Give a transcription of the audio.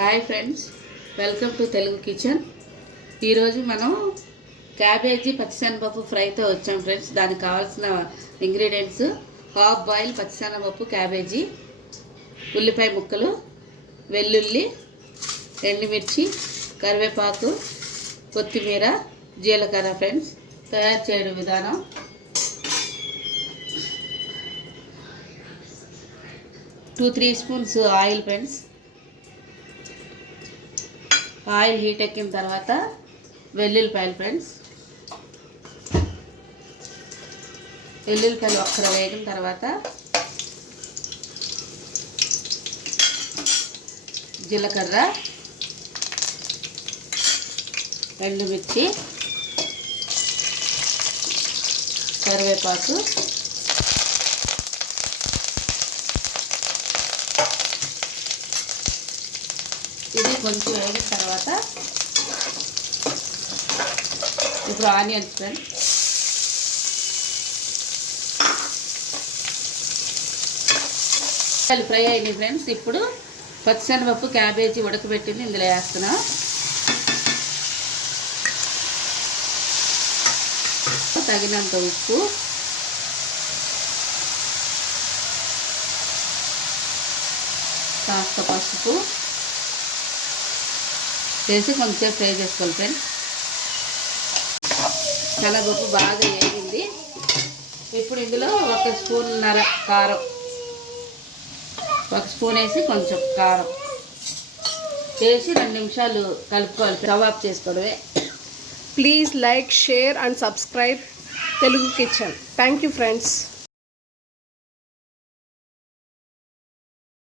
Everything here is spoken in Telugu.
Hi friends, welcome to Telugu kitchen. ఈరోజు మనం క్యాబేజీ పచ్చిశనగపప్పు ఫ్రైతో వచ్చాం ఫ్రెండ్స్. దానికి కావాల్సిన ఇంగ్రీడియంట్స్: హాఫ్ బాయిల్ పచ్చిశనగపప్పు, క్యాబేజీ, ఉల్లిపాయ ముక్కలు, వెల్లుల్లి, ఎండుమిర్చి, కరివేపాకు, కొత్తిమీర, జీలకర్ర. ఫ్రెండ్స్, తయారు చేయడం విధానం: 2-3 spoons oil. Friends, oil heat ఎక్కిన తర్వాత వెల్లుల్లిపాయలు. ఫ్రెండ్స్, వెల్లుల్లిపాయలు ఒక్కర వేగిన తర్వాత జీలకర్ర, ఎండుమిర్చి, కరివేపాకు, ఇది కొంచెం వేగిన తర్వాత ఇప్పుడు ఆనియన్స్. ఫ్రెండ్స్, ఫ్రై అయినాయి. ఫ్రెండ్స్, ఇప్పుడు పచ్చిశనగపప్పు, క్యాబేజీ ఉడకబెట్టింది ఇందులో వేస్తున్నా. తగినంత ఉప్పు, కాస్త పసుపు వేసి కొంచెం ఫ్రై చేసుకోవాలి. ఫ్రెండ్స్, శనగపప్పు బాగా వేగింది. ఇప్పుడు ఇందులో 1 స్పూన్నర కారం, 1 స్పూన్ వేసి కొంచెం కారం వేసి 2 నిమిషాలు కలుపుకోవాలి. స్టవ్ ఆఫ్ చేసుకోవడమే. Please like, share and subscribe Telugu kitchen. Thank you friends.